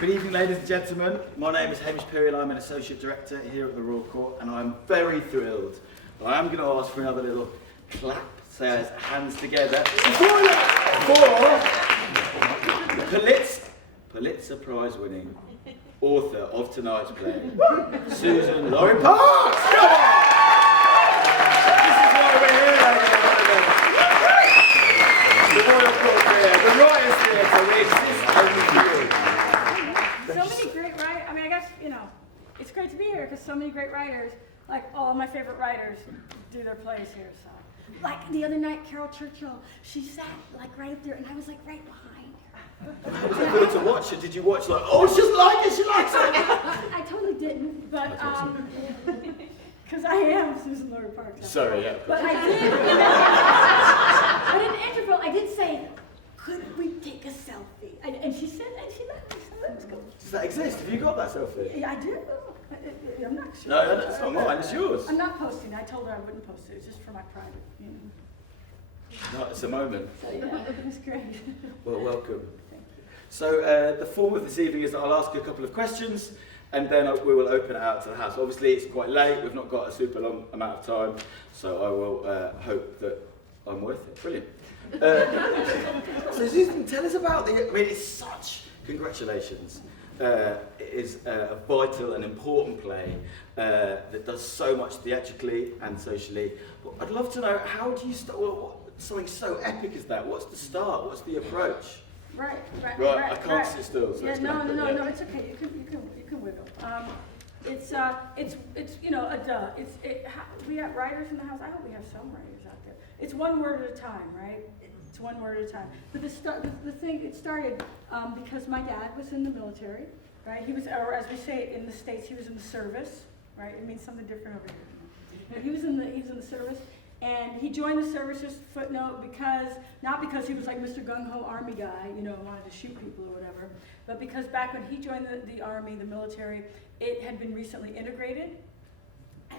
Good evening, ladies and gentlemen. My name is Hamish Perry and I'm an Associate Director here at the Royal Court, and I'm very thrilled. I am going to ask for another little clap, so hands together, for Pulitzer Prize winning author of tonight's play, Suzan-Lori Parks! Come on! This is why we're here, ladies and gentlemen. The Royal Court Theatre, the Writers' Theatre, we exist only for you. So many great writers. I mean, I guess, it's great to be here because so mmany great writers, like all my favorite writers, do their plays here. So, like the other night, Carol Churchill, she sat like right up there, and I was like right behind her. How was it feel to watch it? Did you watch like, oh, she's like it, she likes it? I totally didn't, but because I am Suzan-Lori Parks. Sorry, yeah. But I did. But in the interval, I did say, could we take a selfie? And she said, and she let me. So let's go. Does that exist? Have you got that selfie? Yeah, I do. I'm not sure. No, it's not mine, it's yours. I'm not posting. I told her I wouldn't post it. It's just for my private, No, it's a moment. So yeah, it was great. Well, welcome. Thank you. So the form of this evening is that I'll ask you a couple of questions and then we will open it out to the house. Obviously it's quite late, we've not got a super long amount of time, so I will hope that I'm worth it. Brilliant. So Susan, tell us about it's such, congratulations. It is a vital and important play that does so much theatrically and socially. But I'd love to know, how do you start, something so epic as that, what's the start, what's the approach? Right. I can't sit still. So yeah, no, it's okay. You can wiggle. It's we have writers in the house. I hope we have some writers out there. It's one word at a time, right? It's one word at a time. But it started because my dad was in the military, right? He was, or as we say in the States, he was in the service, right? It means something different over here. But he was in the service. And he joined the services, footnote, not because he was like Mr. Gung-Ho Army guy, wanted to shoot people or whatever, but because back when he joined the Army, the military, it had been recently integrated.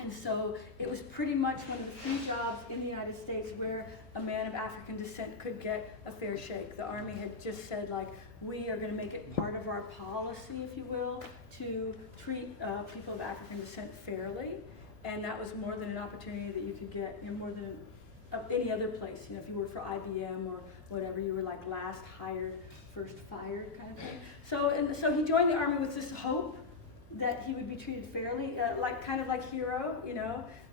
And so it was pretty much one of the few jobs in the United States where a man of African descent could get a fair shake. The Army had just said, like, we are going to make it part of our policy, if you will, to treat people of African descent fairly. And that was more than an opportunity that you could get, more than any other place. If you worked for IBM or whatever, you were like last hired, first fired kind of thing. So he joined the Army with this hope that he would be treated fairly, kind of like Hero,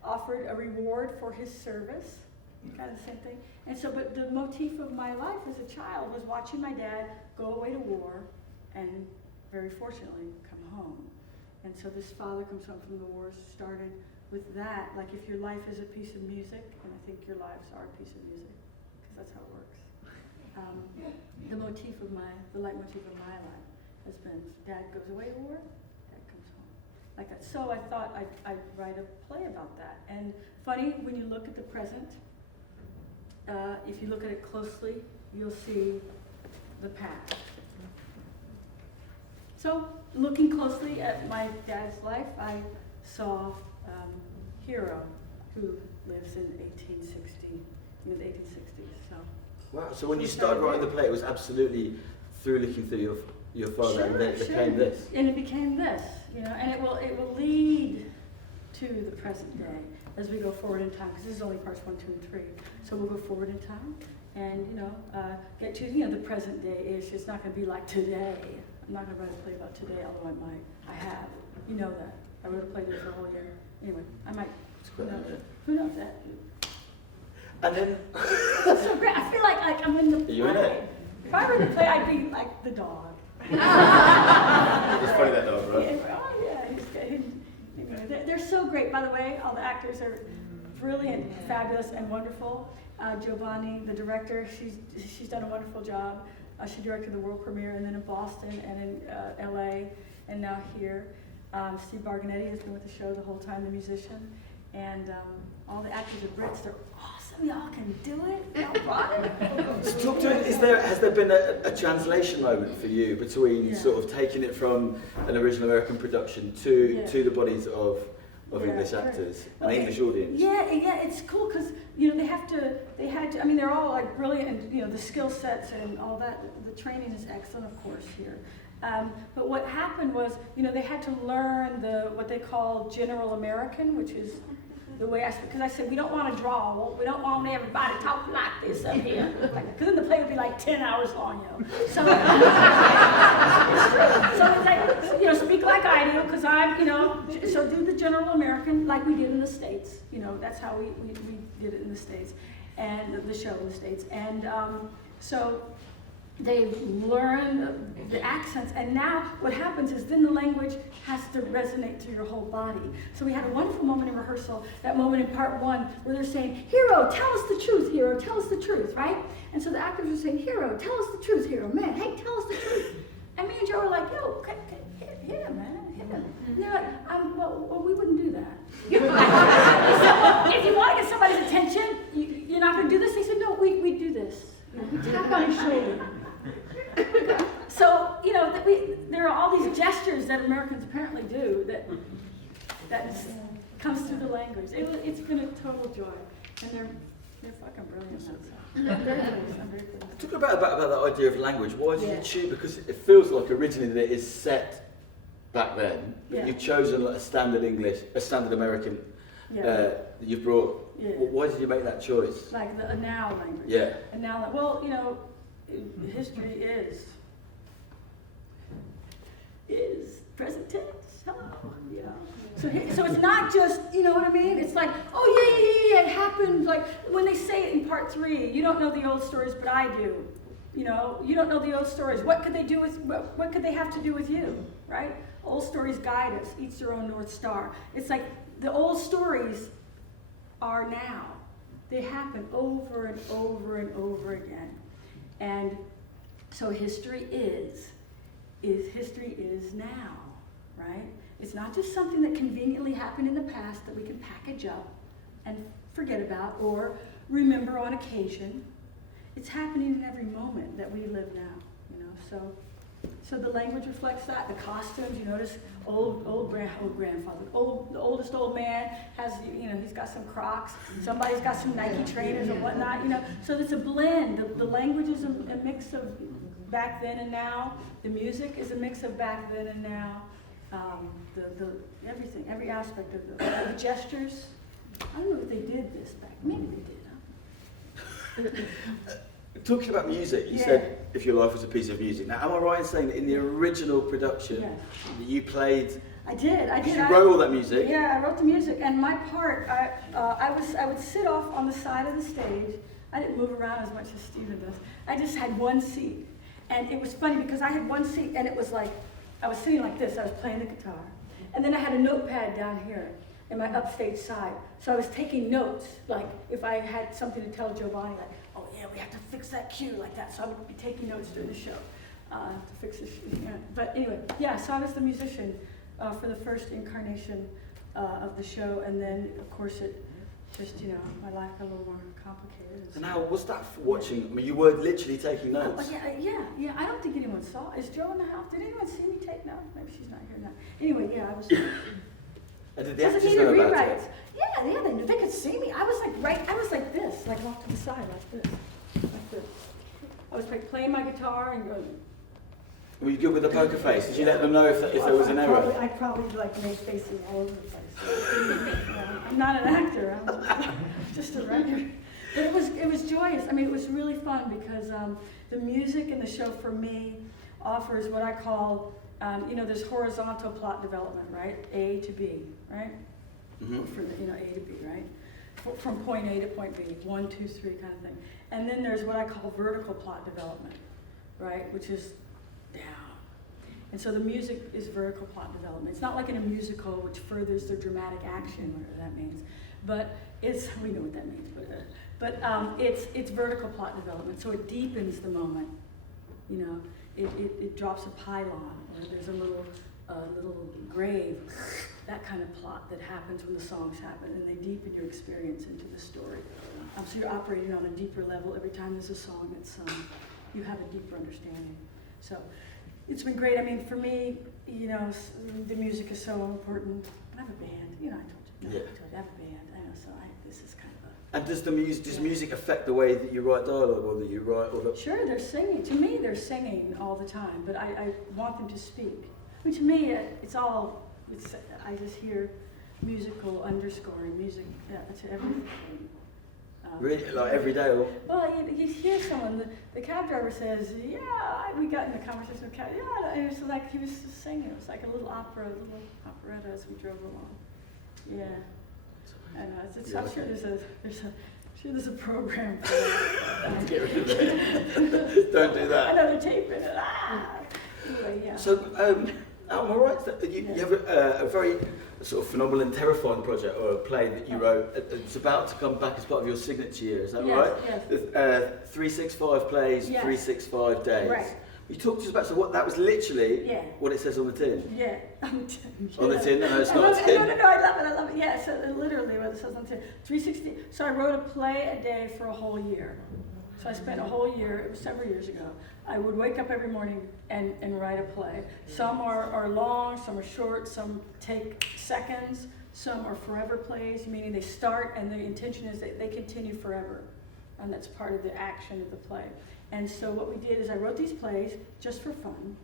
offered a reward for his service, kind of the same thing. And so, but the motif of my life as a child was watching my dad go away to war and very fortunately come home. And so this father comes home from the war, started with that, like if your life is a piece of music, and I think your lives are a piece of music, because that's how it works. The leitmotif of my life has been, Dad goes away to war, Dad comes home. Like that. So I thought I'd write a play about that. And funny, when you look at the present, if you look at it closely, you'll see the past. So, looking closely at my dad's life, I saw Hero, who lives in the 1860s. So. Wow. So when you started writing the play, it was absolutely through looking through your father, and then it became this. And it became this, and it will lead to the present day as we go forward in time, because this is only parts 1, 2, and 3. So we'll go forward in time, and get to the present day-ish. It's not going to be like today. I'm not going to write a play about today, although I might. I have. You know that. I wrote a play there for a whole year. Anyway, I might. Who knows that? And then... That's so great. I feel like I'm in the play. Are you in it? If I were in the play, I'd be like the dog. It's funny, that dog, right? Yeah, he's good. They're so great. By the way, all the actors are brilliant, fabulous, and wonderful. Giovanni, the director, she's done a wonderful job. She directed the world premiere, and then in Boston, and in LA, and now here. Steve Barganetti has been with the show the whole time, the musician. And all the actors are Brits. They're awesome. Y'all can do it. Y'all brought it. So talk to me, has there been a translation moment for you between sort of taking it from an original American production to the bodies of English actors, an English audience? Yeah, it's cool because they had to. I mean, they're all like brilliant, and the skill sets and all that. The training is excellent, of course, here. But what happened was, they had to learn what they call General American, which is the way because I said, we don't want to draw. We don't want everybody talking like this up here. Because then the play would be like 10 hours long, So, so it's like, speak like I do, because I'm, so do the General American like we did in the States. That's how we did it in the States, and the show in the States. And so they learn the accents, and now what happens is then the language has to resonate through your whole body. So we had a wonderful moment in rehearsal, that moment in part 1, where they're saying, "Hero, tell us the truth, hero, tell us the truth," right? And so the actors are saying, "Hero, tell us the truth, hero, man, hey, tell us the truth." And me and Joe were like, "Yo, hit him, man, hit him." And they're like, well, we wouldn't do that. So, well, if you want to get somebody's attention, you're not going to do this? They said, "No, we do this. We tap on his shoulder." So, there are all these gestures that Americans apparently do that comes through the language. It's been a total joy, and they're fucking brilliant. So I'm very pleased. Talk about that idea of language. Why did you choose? Because it feels like originally that it is set back then, but you've chosen like a standard English, a standard American that you've brought. Yeah. Why did you make that choice? Like a now language. Yeah. A now, well, history is present tense. So it's not just, you know what I mean? It's like, oh yeah, it happened. Like when they say it in part 3, you don't know the old stories, but I do. You don't know the old stories. What could they do with? What could they have to do with you? Right? Old stories guide us. Each their own North Star. It's like the old stories are now. They happen over and over and over again. And so history is now, right? It's not just something that conveniently happened in the past that we can package up and forget about or remember on occasion. It's happening in every moment that we live now, So the language reflects that. The costumes, you notice, old grandfather, the oldest old man has, he's got some Crocs. Somebody's got some Nike trainers and whatnot, So it's a blend. The language is a mix of back then and now. The music is a mix of back then and now. The everything, every aspect of the gestures. I don't know if they did this back. Maybe they did. Huh? Talking about music, you said if your life was a piece of music. Now, am I right in saying that in the original production that you played? I did. You wrote all that music? Yeah, I wrote the music, and my part, I would sit off on the side of the stage. I didn't move around as much as Steven does. I just had one seat, and it was funny because I had one seat, and it was like I was sitting like this. I was playing the guitar, and then I had a notepad down here in my upstage side. So I was taking notes, like if I had something to tell Giovanni, like, oh yeah, we have to fix that cue like that. So I would be taking notes during the show to fix this. But anyway, so I was the musician for the first incarnation of the show, and then of course it just, my life got a little more complicated. And how was that for watching? I mean, you were literally taking notes. Oh, yeah. I don't think anyone saw. Is Joe in the house? Did anyone see me take notes? Maybe she's not here now. Anyway, I was. And did the actors know about it? Yeah, they knew. They could see me. I was like this, like off to the side, like this. I was like playing my guitar and going. Were you good with the poker face? Did you let them know if there was an error? I probably made faces all over the place. I'm not an actor. I'm just a writer. But it was joyous. I mean, it was really fun because the music in the show for me offers what I call, there's horizontal plot development, right? A to B, right? Mm-hmm. From A to B, right? From point A to point B, 1, 2, 3 kind of thing. And then there's what I call vertical plot development, right? Which is down. And so the music is vertical plot development. It's not like in a musical which furthers the dramatic action, whatever that means. But we know what that means. But it's vertical plot development. So it deepens the moment. It drops a pylon, or there's a little grave, that kind of plot that happens when the songs happen, and they deepen your experience into the story. So you're operating on a deeper level every time there's a song that's sung. You have a deeper understanding. So it's been great. I mean, for me, the music is so important. I have a band. I told you. I have a band. I know. So this is kind of a And does music affect the way that you write dialogue, or that you write, or that? Sure, they're singing. To me, they're singing all the time, but I want them to speak. I mean, to me, I just hear musical underscoring, music to everything. Really, like every day, or? Well, you hear someone, the cab driver says, we got in a conversation with cab, and it was like he was just singing. It was like a little operetta as we drove along. Yeah. And I'm sure there's a program for that. Get rid of it. Don't do that. Another tape in it. Anyway, yeah. So, am I right that you have a very sort of phenomenal and terrifying project, or a play that you wrote? It's about to come back as part of your signature year. Is that right? Yes. 365 plays, 365 days. Right. You talked to us about, so what, that was literally what it says on the tin? Yeah, on the tin. On the tin? No, it's not a tin. No, I love it. Yeah, so literally what it says on the tin. 360, so I wrote a play a day for a whole year. So I spent a whole year, it was several years ago. I would wake up every morning and write a play. Some are long, some are short, some take seconds, some are forever plays, meaning they start and the intention is that they continue forever. And that's part of the action of the play. And so what we did is I wrote these plays just for fun,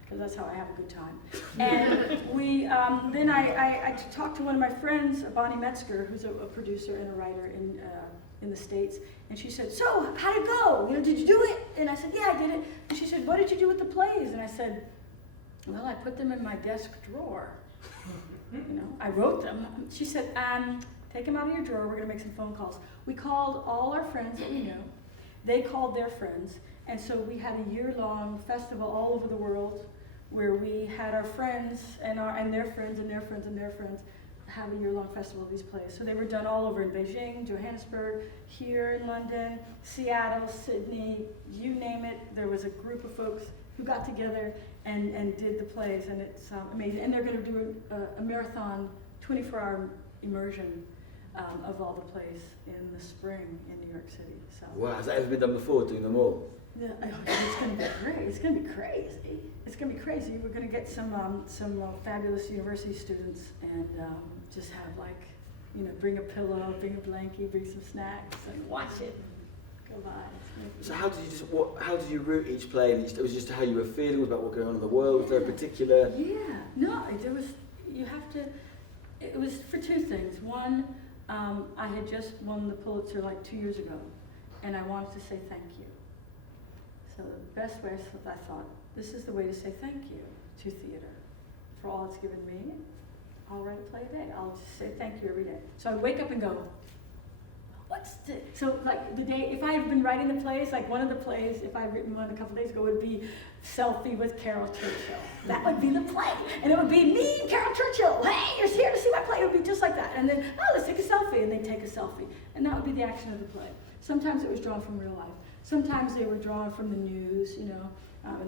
because that's how I have a good time. And we then I talked to one of my friends, Bonnie Metzger, who's a producer and a writer in the States, and she said, "So how'd it go? Did you do it?" And I said, "Yeah, I did it." And she said, "What did you do with the plays?" And I said, "Well, I put them in my desk drawer. I wrote them." She said, "Take them out of your drawer. We're gonna make some phone calls." We called all our friends that we knew. They called their friends, and so we had a year-long festival all over the world where we had our friends and their friends and their friends and their friends have a year-long festival of these plays. So they were done all over in Beijing, Johannesburg, here in London, Seattle, Sydney, you name it. There was a group of folks who got together and did the plays, and it's amazing. And they're going to do a marathon, 24-hour immersion of all the plays in the spring in New York City. So. Wow, has that ever been done before, doing them all? Yeah, it's going to be great. It's going to be crazy. It's going to be crazy. We're going to get some fabulous university students and just have bring a pillow, bring a blankie, bring some snacks, and watch it go by. So how did you route each play? And it was just how you were feeling about what was going on in the world? Was there a particular? Yeah, no, it was for two things. One, I had just won the Pulitzer 2 years ago, and I wanted to say thank you. So the best way, I thought, this is the way to say thank you to theater for all it's given me. I'll write a play a day. I'll just say thank you every day. So I wake up and go, so the day, if I had been writing the plays, one of the plays, if I had written one a couple days ago, would be Selfie with Carol Churchill. That would be the play. And it would be me and Carol Churchill. Hey, you're here to see my play. It would be just like that. And then, let's take a selfie. And they'd take a selfie. And that would be the action of the play. Sometimes it was drawn from real life. Sometimes they were drawn from the news, and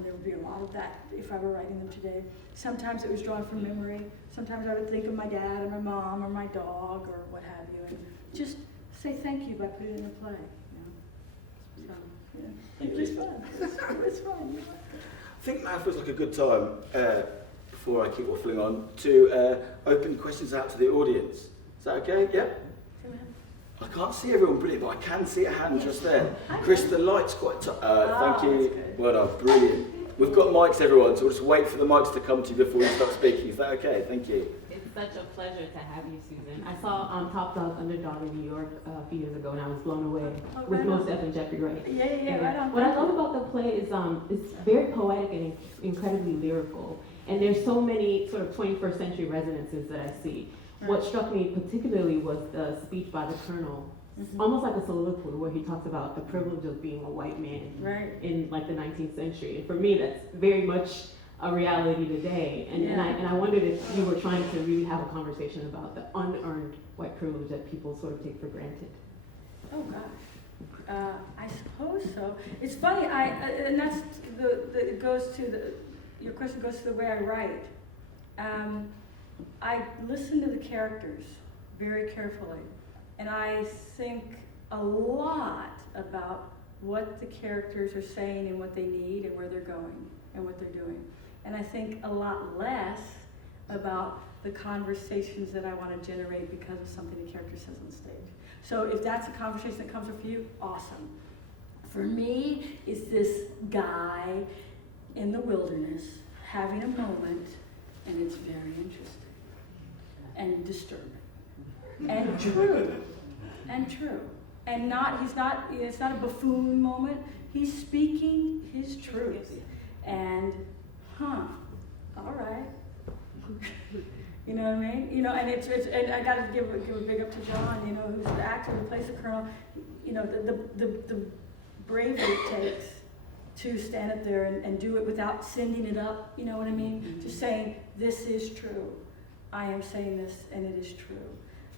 there would be a lot of that if I were writing them today. Sometimes it was drawn from memory. Sometimes I would think of my dad or my mom or my dog or what have you. And just say thank you by putting it in a play. So, it was fun. It was fun. I think now feels like a good time, before I keep waffling on, to open questions out to the audience. Is that okay? Yeah? I can't see everyone brilliant, but I can see a hand just there. Chris, the light's quite thank you. Well done, brilliant. We've got mics, everyone, so we'll just wait for the mics to come to you before you start speaking. Is that okay? Thank you. It's such a pleasure to have you, Susan. I saw Top Dog Underdog in New York a few years ago, and I was blown away with Most F and Jeffrey Wright. Yeah, right on. What I love about the play is it's very poetic and incredibly lyrical, and there's so many sort of 21st century resonances that I see. What struck me particularly was the speech by the Colonel, almost like a soliloquy where he talks about the privilege of being a white man in the 19th century. And for me, that's very much a reality today. And I wondered if you were trying to really have a conversation about the unearned white privilege that people sort of take for granted. Oh gosh, I suppose so. It's funny. And that's it goes to your question goes to the way I write. I listen to the characters very carefully, and I think a lot about what the characters are saying and what they need and where they're going and what they're doing. And I think a lot less about the conversations that I want to generate because of something the character says on stage. So if that's a conversation that comes up for you, awesome. For me, it's this guy in the wilderness having a moment, and it's very interesting and disturbing and true and true. And it's not a buffoon moment. He's speaking his truth. And, all right. You know what I mean? You know, and and I got to give a big up to John, you know, who's the actor who plays the colonel. You know, the bravery it takes to stand up there and do it without sending it up, you know what I mean? Mm-hmm. Just saying, this is true. I am saying this, and it is true.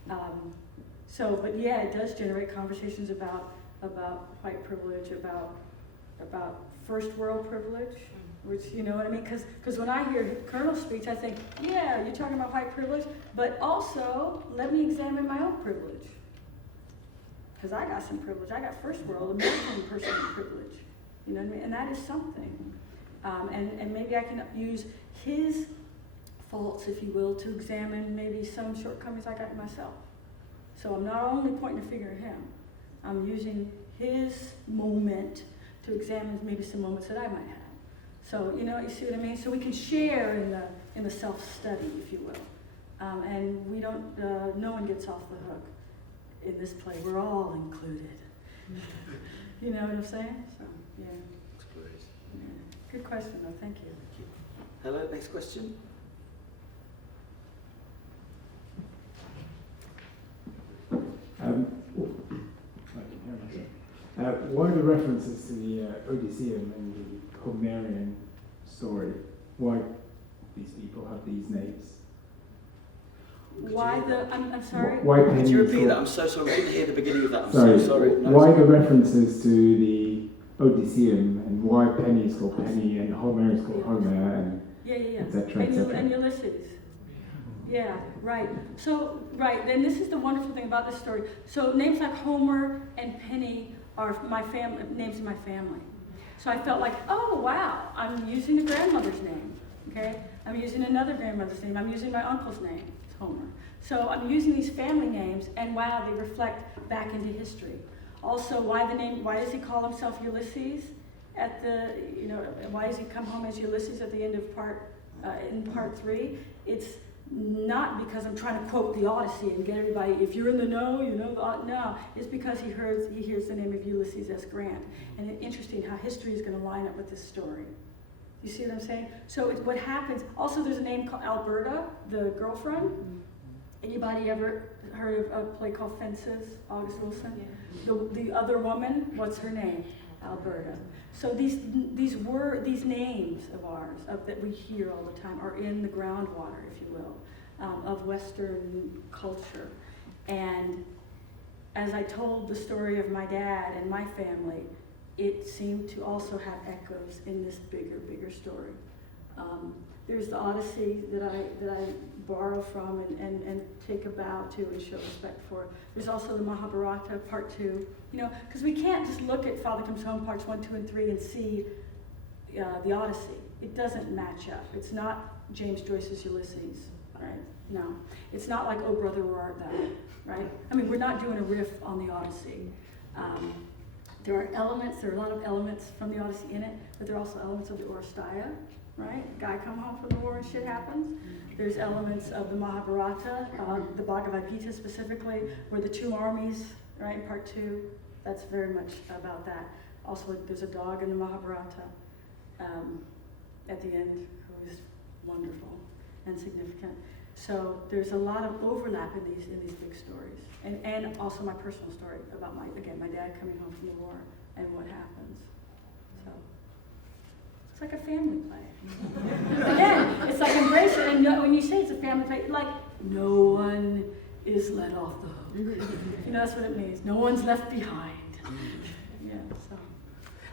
But yeah, it does generate conversations about white privilege, about first world privilege, which, you know what I mean? Because when I hear Colonel's speech, I think, yeah, you're talking about white privilege, but also let me examine my own privilege. Because I got some privilege. I got first world American person privilege. You know what I mean? And that is something. And maybe I can use his faults, if you will, to examine maybe some shortcomings I got in myself. So I'm not only pointing a finger at him, I'm using his moment to examine maybe some moments that I might have. So, you know, you see what I mean? So we can share in the self-study, if you will. And we don't, no one gets off the hook in this play. We're all included. You know what I'm saying? So, yeah. That's great. Yeah. Good question, though. Thank you. Hello, next question. I can hear myself. Why the references to the Odysseum and the Homerian story? Why these people have these names? Why the, I'm sorry? Why Could Penny you is repeat that? called, I'm so sorry. I didn't hear the beginning of that. I'm sorry, so sorry. No, why sorry. the references to the Odysseum and why Penny is called Penny and Homer is called Homer and Yeah. et cetera, et cetera. And Ulysses. Yeah, right. So, right, then this is the wonderful thing about this story. So names like Homer and Penny are my family, names of my family. So I felt like, oh wow, I'm using a grandmother's name, okay? I'm using another grandmother's name. I'm using my uncle's name, it's Homer. So I'm using these family names, and wow, they reflect back into history. Also, why does he call himself Ulysses at the, you know, why does he come home as Ulysses at the end of in part 3? It's not because I'm trying to quote the Odyssey and get everybody, if you're in the know, you know, no. It's because he hears the name of Ulysses S. Grant. And it's interesting how history is going to line up with this story. You see what I'm saying? So what happens, also there's a name called Alberta, the girlfriend. Anybody ever heard of a play called Fences, August Wilson? Yeah. The other woman, what's her name? Alberta. So these names of ours that we hear all the time are in the groundwater, if you will, of Western culture. And as I told the story of my dad and my family, it seemed to also have echoes in this bigger story. There's the Odyssey that I borrow from and take a bow to and show respect for. There's also the Mahabharata, part 2. You know, because we can't just look at Father Comes Home, parts 1, 2, and 3 and see the Odyssey. It doesn't match up. It's not James Joyce's Ulysses, right? No. It's not like Oh Brother, Where Art Thou, right? I mean, we're not doing a riff on the Odyssey. There are a lot of elements from the Odyssey in it, but there are also elements of the Oresteia, right? Guy come home from the war and shit happens. There's elements of the Mahabharata, the Bhagavad Gita specifically, where the two armies, right, in part 2, that's very much about that. Also, there's a dog in the Mahabharata at the end who is wonderful and significant. So there's a lot of overlap in these big stories. And also my personal story about my dad coming home from the war and what happens. So it's like a family play. Again, it's like embrace it. And when you say it's a family play, like no one is let off the hook. You know, that's what it means. No one's left behind. Yeah, so.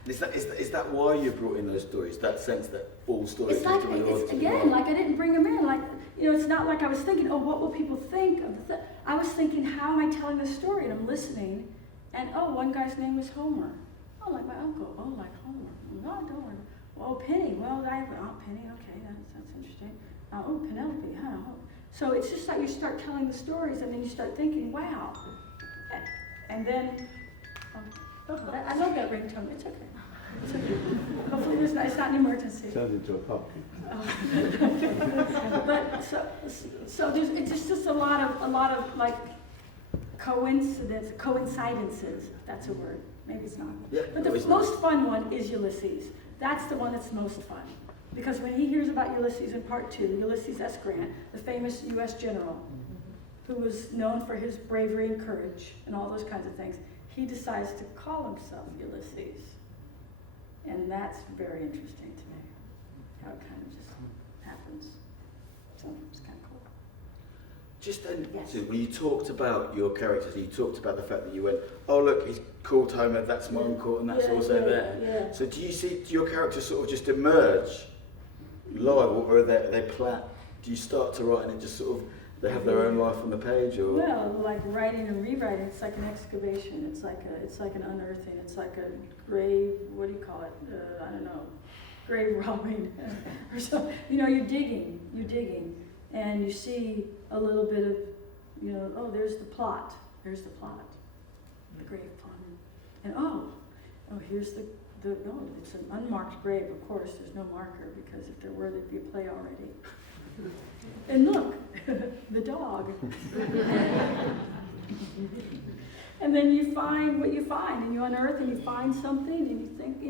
Is that why you brought in those stories? That sense that all stories It's like, like I didn't bring them in. Like, you know, it's not like I was thinking, oh, what will people think of the I was thinking, how am I telling this story? And I'm listening, and oh, one guy's name was Homer. Oh, like my uncle. Oh, like Homer. No, don't worry. Oh, Penny. Well, Penny. Okay, that's interesting. Oh, Penelope. Huh? So it's just like you start telling the stories, and then you start thinking, wow. And then, I love that ringtone. It's okay. It's okay. Hopefully it's not an emergency. Turns into a pumpkin. But so it's just a lot of like coincidences. If that's a word. Maybe it's not. Yeah, but the most fun one is Ulysses. That's the one that's most fun. Because when he hears about Ulysses in part 2, Ulysses S. Grant, the famous U.S. general, who was known for his bravery and courage and all those kinds of things, he decides to call himself Ulysses. And that's very interesting to me, how it kind of just happens. So it's kind of cool. Just then, Yes. so when you talked about your characters, you talked about the fact that you went, oh look, he's called Homer, that's my uncle, and that's also there. Yeah. So do your characters sort of just emerge live, or are they plat? Do you start to write and it just sort of, they have their own life on the page, or? Well, like writing and rewriting, it's like an excavation. It's like an unearthing. It's like a grave. What do you call it? I don't know. Grave robbing, or so. You're digging, and you see a little bit of, oh, there's the plot. The grave plot, and here's the it's an unmarked grave. Of course, there's no marker because if there were, there'd be a play already. And look, the dog. And then you find what you find, and you unearth, and you find something, and you think,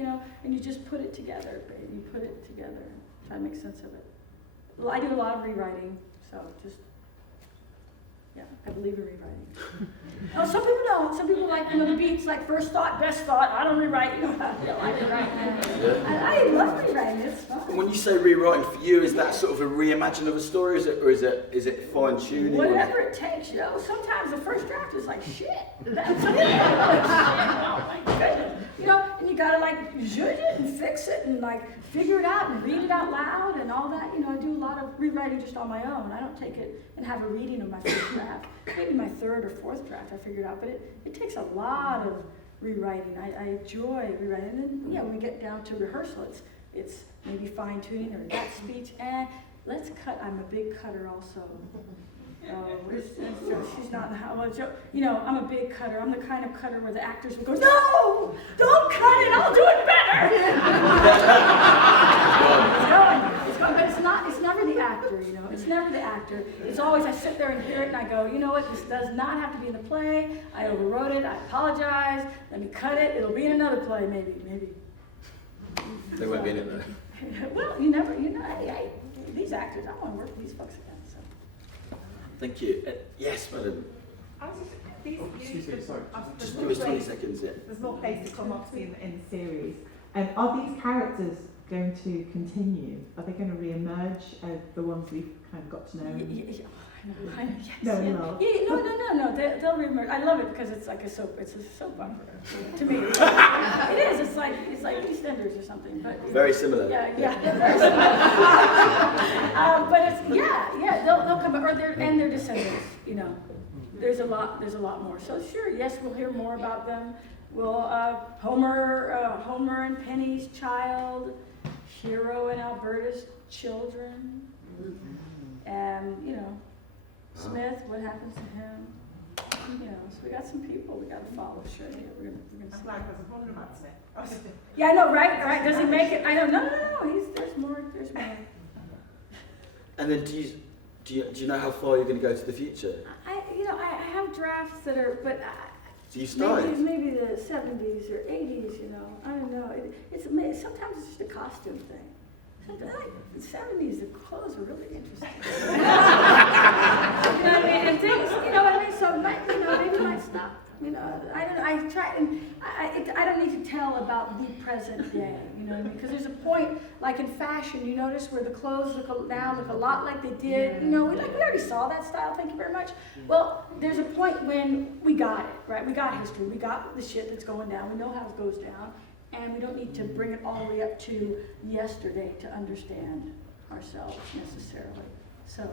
and you just put it together, babe. You put it together, try to make sense of it. Well, I do a lot of rewriting, so I believe in rewriting. Oh, some people don't. Some people like, the beats, like first thought, best thought. I don't rewrite. I rewrite. I love rewriting. It's fun. When you say rewriting, for you, is that sort of a reimagine of a story, or is it fine tuning? Whatever it takes, Sometimes the first draft is like shit. That's it. Oh my goodness. And you gotta like zhuzh it and fix it and like figure it out and read it out loud and all that. I do a lot of rewriting just on my own. I don't take it and have a reading of my first draft. Maybe my third or fourth draft I figured out, but it takes a lot of rewriting. I enjoy rewriting. And then when we get down to rehearsal, it's maybe fine tuning or that speech. And let's cut. I'm a big cutter also. She's not in the house. I'm a big cutter. I'm the kind of cutter where the actors will go, no, don't cut it. I'll do it better. It's going, but it's never the actor. It's never the actor. It's always I sit there and hear it and I go, you know what? This does not have to be in the play. I overwrote it. I apologize. Let me cut it. It'll be in another play, maybe. They won't be in it though. Well, hey, these actors, I want to work with these folks again. Thank you. Yes, madam. Excuse me, sorry. Just give us 20 seconds, yeah. There's more plays to come, obviously, in the series. Are these characters going to continue? Are they going to re-emerge as the ones we've kind of got to know? Yes. No. They'll re-emerge. I love it because it's like a soap. It's a soap opera to me. It is. It's like EastEnders or something. But Very similar. Yeah. Very similar. But it's they'll come back, and their descendants. There's a lot more. So sure, yes, we'll hear more about them. We'll Homer and Penny's child, Hero and Alberta's children, and Smith, what happens to him? So we got some people we got to follow. Sure, yeah, we're gonna see. I was wondering about Smith. Yeah, I know, right? Does he make it? I don't know. No. There's more. And then do you know how far you're going to go to the future? I have drafts that are, but So you started. maybe the 70s or 80s. I don't know. Sometimes it's just a costume thing. Like the 70s, the clothes were really interesting. And things, so maybe might stop. I try, and I don't need to tell about the present day, because there's a point, like in fashion, you notice where the clothes look a lot like they did, we already saw that style, thank you very much. Well, there's a point when we got it, right? We got history, we got the shit that's going down, we know how it goes down, and we don't need to bring it all the way up to yesterday to understand ourselves necessarily. So,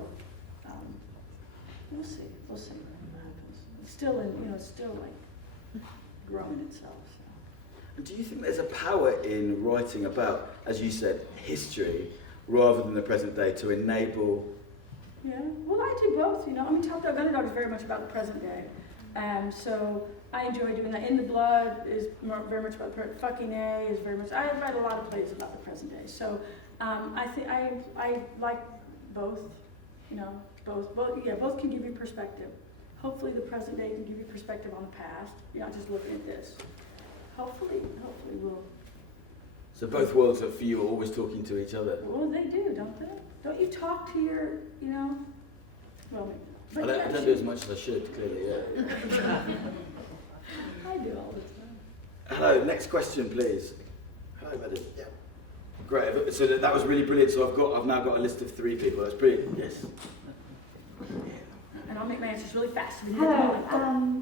we'll see what happens. It's still like growing itself. So. And do you think there's a power in writing about, as you said, history rather than the present day to enable? Yeah, well, I do both. Top Dog Underdog is very much about the present day. So I enjoy doing that. In the Blood is very much about Fucking A is very much. I write a lot of plays about the present day. So I think I like both. You know, both can give you perspective. Hopefully, the present day can give you perspective on the past. You're not just looking at this. Hopefully we'll. So both worlds for you are always talking to each other. Well, they do, don't they? Don't you talk to your, you know? Well, I don't do as much as I should, clearly, yeah. I do all the time. Hello, next question, please. Hello, madam. Yeah. Great. So that was really brilliant. So I've now got a list of 3 people. That's brilliant. Yes. And I'll make my answers really fast. So Hello.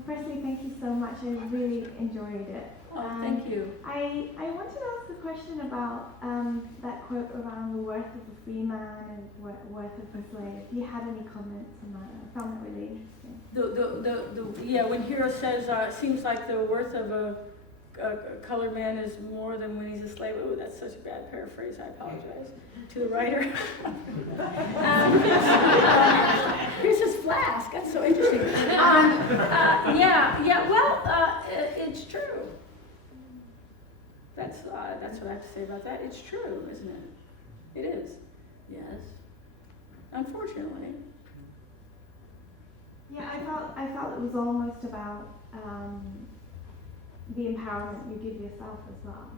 Firstly, thank you so much. I really enjoyed it. Oh, thank you. I wanted to ask a question about that quote around the worth of a free man and worth of a slave. If you had any comments on that, I found that really interesting. When Hero says, seems like the worth of a colored man is more than when he's a slave. Oh, that's such a bad paraphrase. I apologize to the writer. Here's his flask. That's so interesting. It's true. That's what I have to say about that. It's true, isn't it? It is. Yes. Unfortunately. Yeah, I felt it was almost about the empowerment you give yourself as well.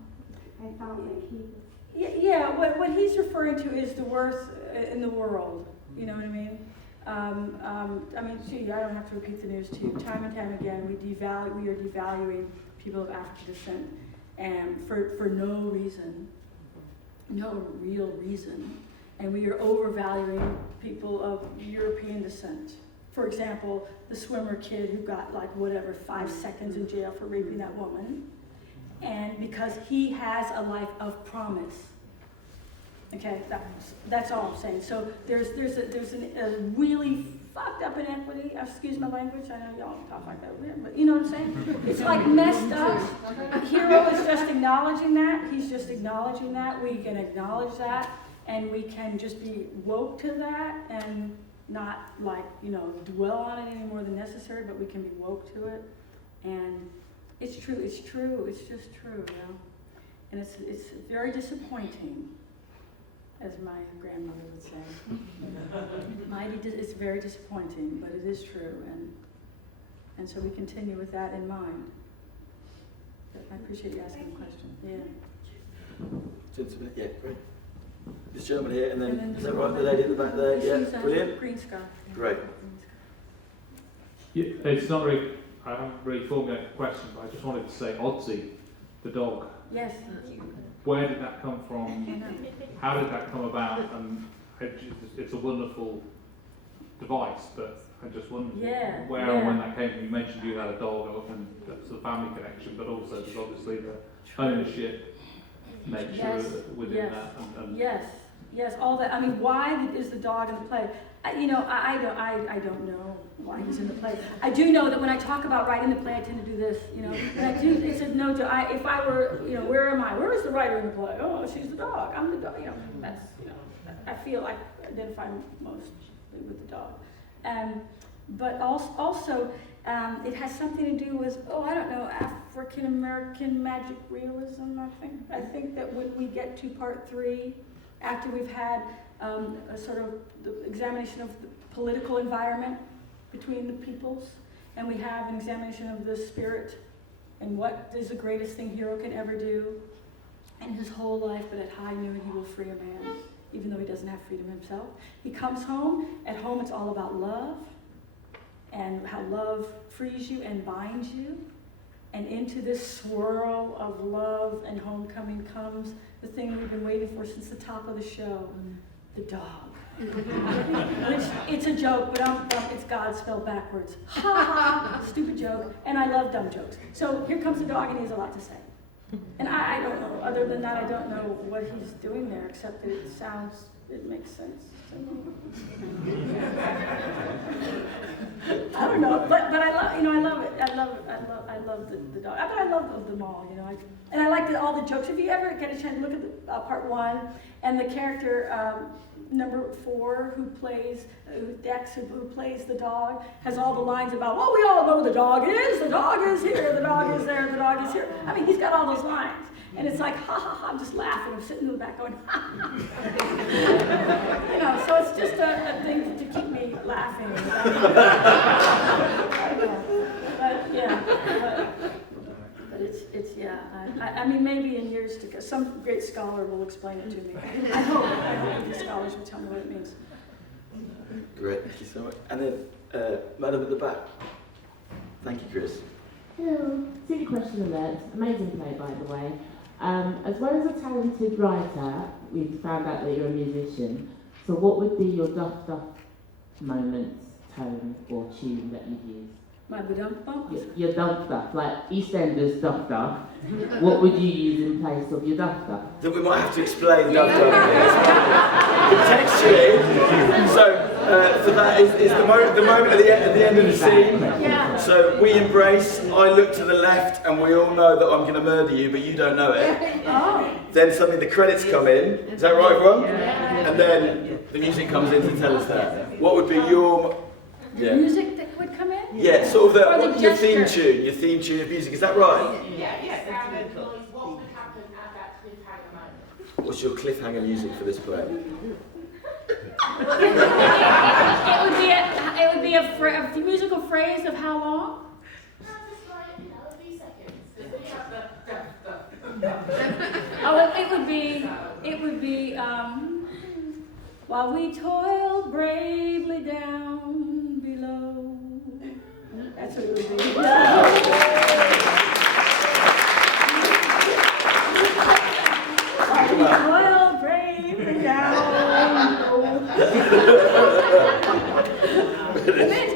I felt like he was. Yeah. What he's referring to is the worth in the world. You know what I mean? I don't have to repeat the news to you. Time and time again, we are devaluing people of African descent, and for no reason, no real reason, and we are overvaluing people of European descent. For example, the swimmer kid who got 5 seconds in jail for raping that woman, and because he has a life of promise. Okay, that's all I'm saying. So there's a really fucked up inequity. Excuse my language. I know y'all talk like that weird, but you know what I'm saying? It's like messed up. Hero is just acknowledging that. He's just acknowledging that. We can acknowledge that, and we can just be woke to that and not dwell on it any more than necessary, but we can be woke to it. And it's true. It's just true, you know. And it's very disappointing, as my grandmother would say. It's very disappointing, but it is true, and so we continue with that in mind. But I appreciate you asking the question. Yeah. Yeah, great. This gentleman here, and then is that right? The lady at the back there. Yeah, brilliant. Green scarf. Yeah. Great. Yeah, it's not really. I haven't really formulated a question, but I just wanted to say, Odsy, the dog. Yes. Where did that come from? How did that come about? And it's a wonderful device, but I just wondered where and when that came from. You mentioned you had a dog, and that's the family connection, but also there's obviously the ownership nature within that. And Yes, all that. I mean, why is the dog in the play? I don't know why he's in the play. I do know that when I talk about writing the play, I tend to do this, you know. And I do. It's a no. If I were, where am I? Where is the writer in the play? Oh, she's the dog. I'm the dog. That's I feel I identify most with the dog. But also, it has something to do with African American magic realism. I think that when we get to part 3, after we've had a sort of the examination of the political environment between the peoples, and we have an examination of the spirit and what is the greatest thing Hero can ever do in his whole life, but at high noon he will free a man, even though he doesn't have freedom himself. He comes home. At home it's all about love, and how love frees you and binds you. And into this swirl of love and homecoming comes the thing we've been waiting for since the top of the show, the dog. Which, it's a joke, but it's God spelled backwards. Ha ha, stupid joke. And I love dumb jokes. So here comes the dog, and he has a lot to say. And I don't know, other than that, I don't know what he's doing there, except that it sounds it makes sense to me. I don't know, but I love, you know, I love it. I love the dog. But I love them all, you know. And I like all the jokes. If you ever get a chance to look at the, part 1, and the character number 4 who plays Dex, who plays the dog, has all the lines about, well, we all know the dog is here, the dog is there, the dog is here. I mean, he's got all those lines. And it's like, ha ha ha, I'm just laughing. I'm sitting in the back going, ha. You know, so it's just a thing to keep me laughing. But yeah, but it's yeah. I mean, maybe in years to come, some great scholar will explain it to me. I hope these scholars will tell me what it means. Great, thank you so much. And then, Madam at the back. Thank you, Chris. Hello, silly question alert. Amazing play, by the way. As well as a talented writer, we've found out that you're a musician. So what would be your duff moment, tone, or tune that you'd use? My ba-dum-bum? Your duff, like EastEnders duff. What would you use in place of your duff? Then we might have to explain duff. Textually. So that is the moment at the end of the scene. Yeah. So we embrace, I look to the left and we all know that I'm going to murder you, but you don't know it. Oh. Then suddenly the credits come in. Is that right, everyone? Yeah. And then the music comes in to tell us that. What would be your... The music that would come in? Yeah, sort of Or the your theme gesture. tune of music. Is that right? What would happen at that cliffhanger moment? What's your cliffhanger music for this play? It would be a musical phrase of how long? Just like, a few seconds. Because then you have the Oh, it would be, while we toil bravely down below. That's what it would be. While we toil bravely down below.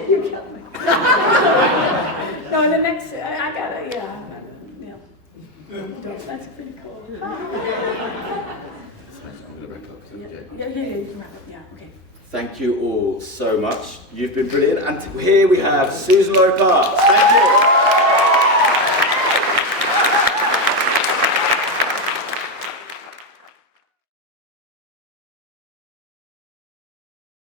You killed me. No, the next, I got it, yeah. That's pretty cool. Yeah, you can wrap up, yeah, okay. Thank you all so much. You've been brilliant. And here we have Suzan-Lori Parks. Thank you.